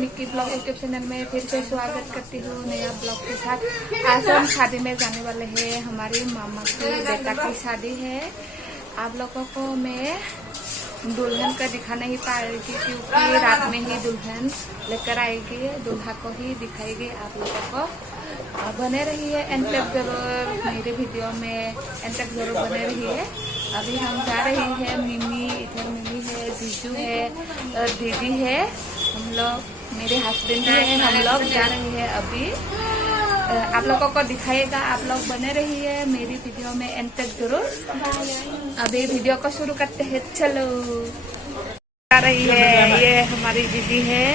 Nikki blog YouTube channel में फिर से स्वागत करती हूँ नया ब्लॉग के साथ। आज हम शादी में जाने वाले हैं। हमारी मामा की बेटा की शादी है। आप लोगों को मैं दुल्हन का दिखा नहीं पाएगी क्योंकि रात में ही दुल्हन लेकर आएगी, दूल्हा को ही दिखाएगी आप लोगों को। बने रही है एंड तक जरूर मेरे वीडियो में, एंड तक जरूर बने रही है। अभी हम जा रही है, मिमी इधर मिमी है, जीजू है और दीदी है, हम लोग मेरे हस्बैंड है, हम लोग जा रही है। अभी आप लोगों को दिखाएगा, आप लोग बने रही है मेरी वीडियो में एंड तक जरूर। अभी वीडियो को शुरू करते हैं, चलो। जा रही है, ये हमारी दीदी है।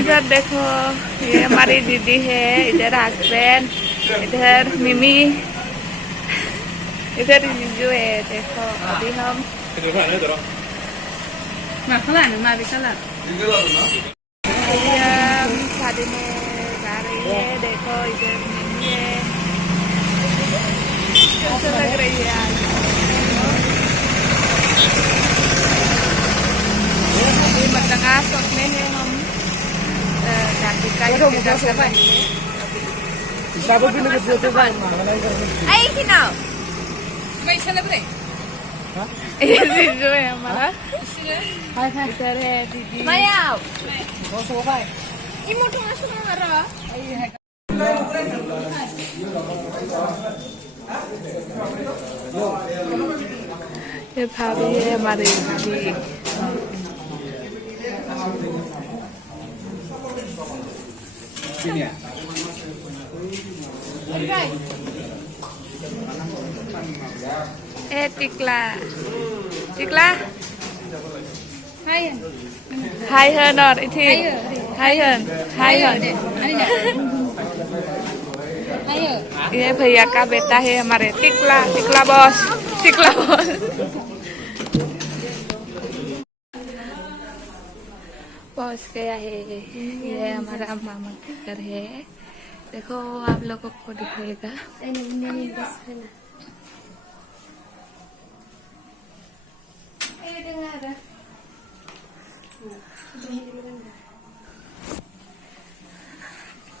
इधर देखो, ये हमारी दीदी है, इधर हस्बैंड, इधर मिमी, इधर जीजू है। देखो अभी हम शादी में जा रही है। देखो इधर मिमी है, कैसे लग रही है आज। मतंगा शौक में है हम दादी का ये जीजू है हमारा, इधर है दीदी। ये भाभी है हमारी भाभी। टिकला टिकला hai hơn rồi thì hai hơn ये भैया का बेटा है हमारे, टिकला टिकला बॉस, टिकला बॉस। पहुंच गया है, ये हमारा मामा का घर है। देखो आप लोगों को दिखाएगा।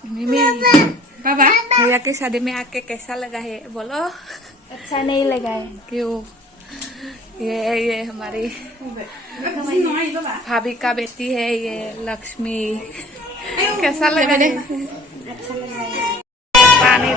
मिमी बाबा भैया की शादी में आके कैसा लगा है बोलो? अच्छा नहीं लगा है। क्यों? ये हमारी भाभी का बेटी है, ये लक्ष्मी। कैसा लगा है? अच्छा लगा है। पानी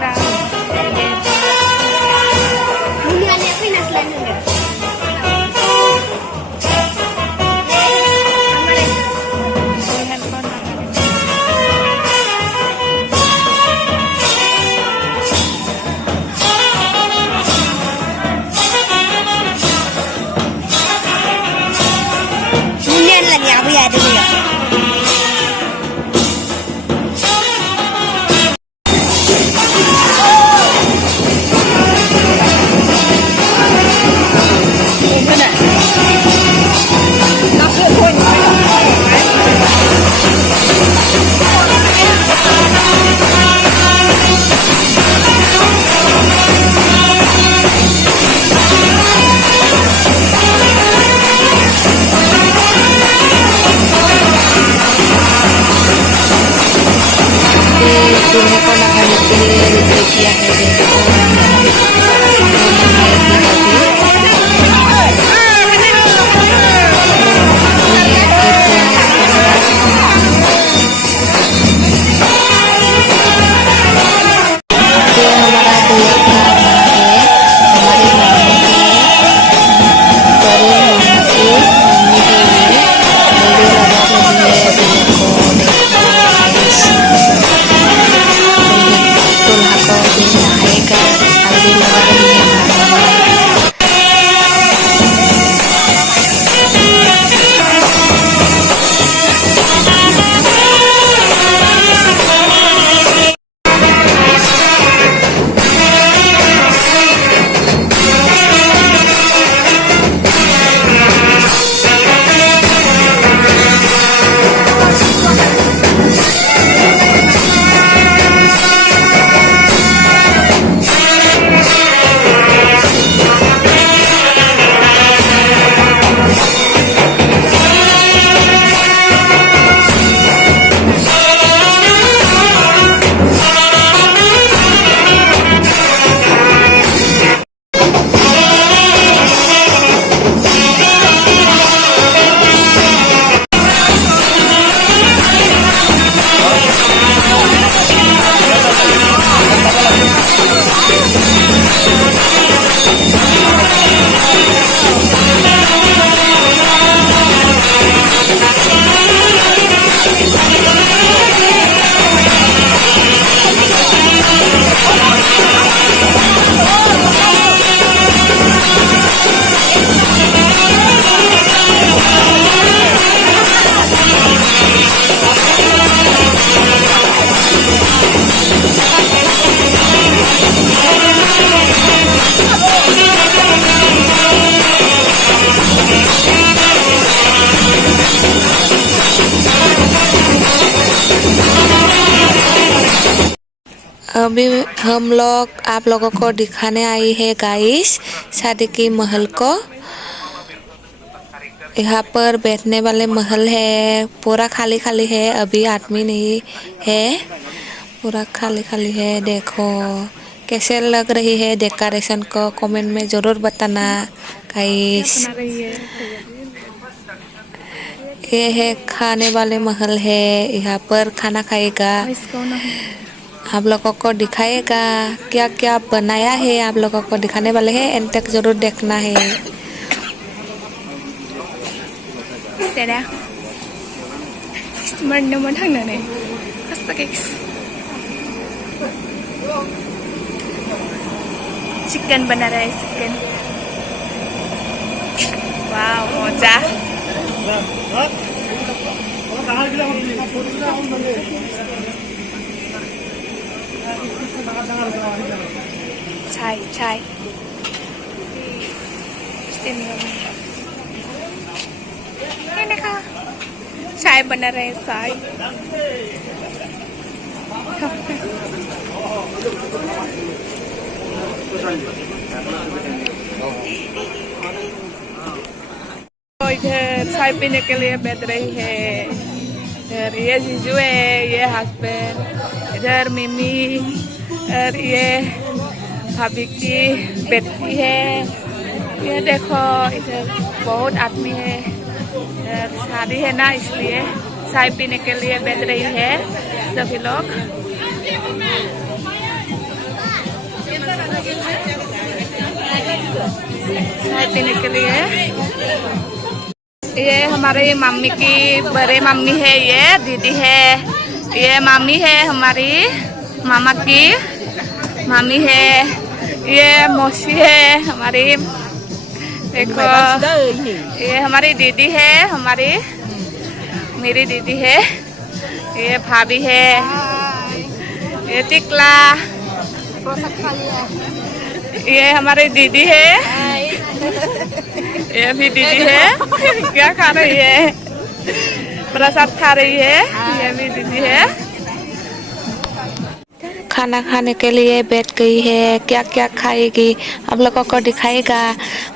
दूल्हे को लगाने के लिए रेडी किया है। अभी हम लोग आप लोगों को दिखाने आई है गाइस शादी की महल को। यहाँ पर बैठने वाले महल है, पूरा खाली खाली है, अभी आदमी नहीं है, पूरा खाली खाली है। देखो कैसे लग रही है डेकोरेशन को, कमेंट में ज़रूर बताना गाइस। ये है खाने वाले महल है, यहाँ पर खाना खाएगा, आप लोगों को दिखाएगा क्या क्या बनाया है, आप लोगों को दिखाने वाले हैं, एंड तक जरूर देखना है। चिकन बना रहा है, चिकन। वाव मजा। चाय ये देखो चाय बना रहे हैं, चाय। इधर चाय पीने के लिए बैठ रही है। इधर ये जीजू है, ये हस्बैंड, इधर मिमी, और ये भाभी की बेटी है। ये देखो इधर बहुत आदमी है, इधर शादी है ना, इसलिए चाय पीने के लिए बैठ रही है सभी लोग। चाय पीने के लिए ये हमारे मम्मी की बड़े मम्मी है, ये दीदी है, ये मामी है, हमारी मामा की मामी है, ये मौसी है हमारी। देखो ये हमारी दीदी है, हमारी मेरी दीदी है, ये भाभी है, ये टिकला, ये हमारी दीदी है, ये भी दीदी है। क्या खा रही है? प्रसाद खा रही है, ये भी दीदी है। खाना खाने के लिए बैठ गई है, क्या क्या खाएगी आप लोगों को दिखाएगा,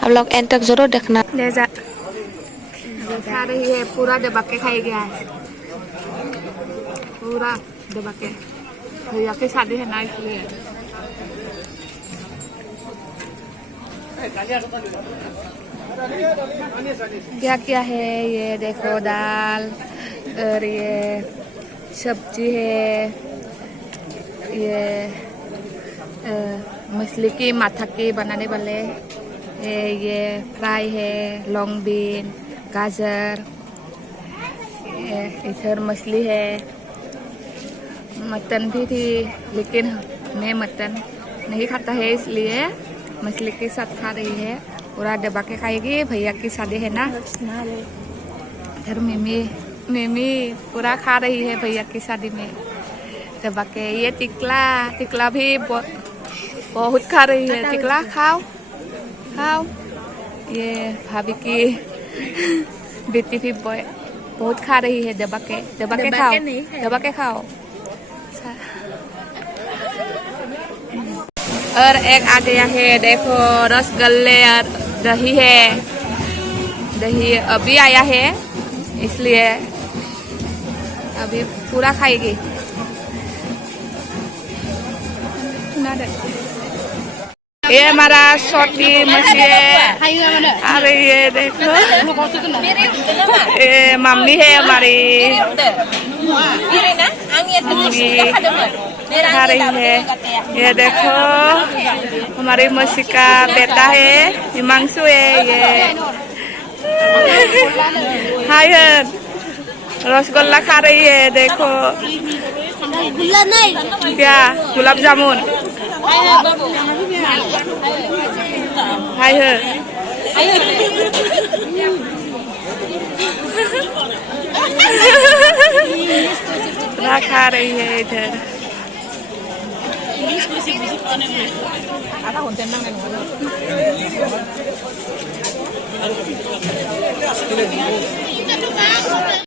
आप लोग एंड तक जरूर देखना। ले जा खा रही है, पूरा दबा के खाएगी आज, पूरा दबा के। भैया की शादी है ना, इसलिए। क्या क्या है ये देखो, दाल और ये सब्जी है, ये मछली की माथा की बनाने वाले, ये फ्राई है, लॉन्ग बीन, गाजर, इधर मछली है, मटन भी थी, लेकिन मैं मटन नहीं खाता है, इसलिए मछली के साथ खा रही है, पूरा दबा के खाएगी। भैया की शादी है ना, इधर मिमी पूरा खा रही है भैया की शादी में दबा के। ये टिकला भी बहुत खा रही है, टिकला खाओ। ये भाभी की बेटी भी बहुत खा रही है, दबा के खाओ, दबा के खाओ। और एक आ गया है, देखो रसगुल्ले और दही है, दही अभी आया है, इसलिए अभी पूरा खाएगी। ये हमारा छोटी मछली है, अरे ये देखो, ये मम्मी है हमारी, खा रही है। ये देखो हमारी मौसी का बेटा है हिमांशु है ये। हाय रसगुल्ला खा रही है देखो। रसगुल्ला नहीं क्या गुलाब जामुन। हाय इतना खा रही है इधर।